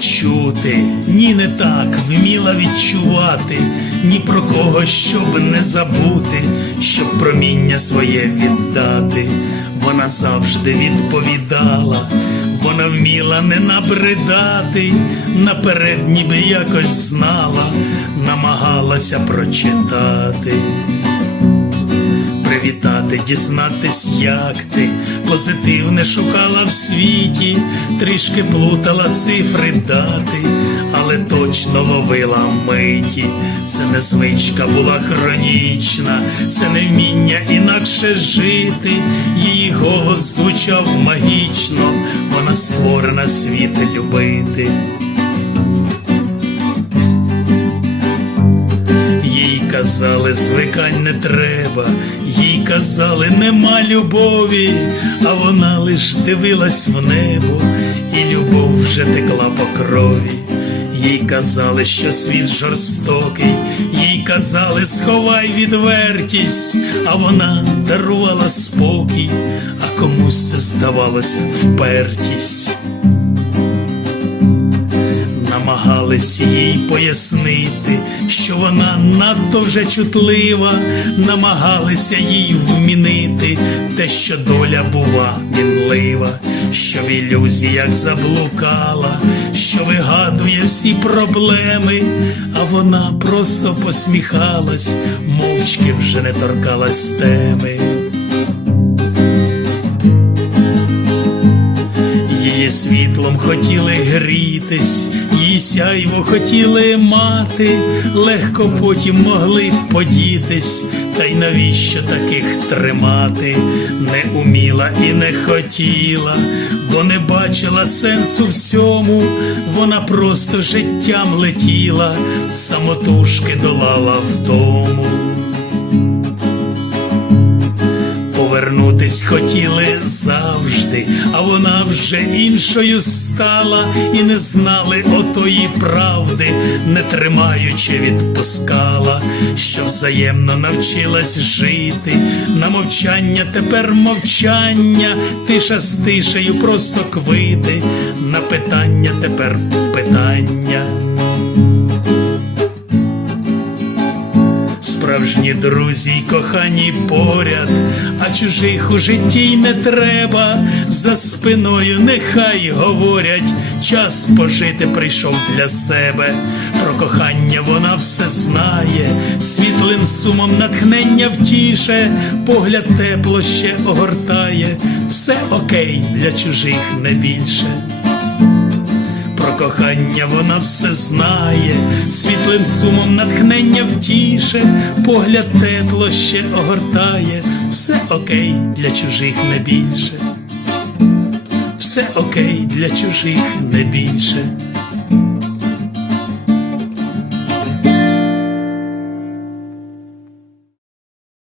чути, ні не так вміла відчувати, ні про кого щоб не забути, щоб проміння своє віддати. Вона завжди відповідала, вона вміла не набридати, наперед ніби якось знала, намагалася прочитати привітати, дізнатись, як ти позитивне шукала в світі, трішки плутала цифри дати, але точно ловила миті. Це не звичка була хронічна, це не вміння інакше жити. Її голос звучав магічно, вона створена світ любити. Казали, звикань не треба, їй казали, нема любові, а вона лиш дивилась в небо, і любов вже текла по крові. Їй казали, що світ жорстокий, їй казали, сховай відвертість, а вона дарувала спокій, а комусь це здавалось впертість намагались їй пояснити, що вона надто вже чутлива, намагалися їй вмінити те, що доля бува мінлива, що в ілюзіях заблукала, що вигадує всі проблеми, а вона просто посміхалась, мовчки вже не торкалась теми. Світлом хотіли грітись, її сяйво хотіли мати, легко потім могли подітись, та й навіщо таких тримати? Не уміла і не хотіла, бо не бачила сенсу всьому, вона просто життям летіла, самотужки долала вдому. Повернутись хотіли завжди, а вона вже іншою стала, і не знали отої правди, не тримаючи, відпускала, що взаємно навчилась жити. На мовчання тепер мовчання, тиша з тишею просто квити, на питання тепер питання. Справжні друзі й кохані поряд, а чужих у житті й не треба. За спиною нехай говорять, час пожити прийшов для себе. Про кохання вона все знає, світлим сумом натхнення втіше, погляд тепло ще огортає, все окей для чужих не більше. Кохання вона все знає, світлим сумом натхнення втіше, погляд тепло ще огортає, все окей для чужих не більше, все окей для чужих не більше.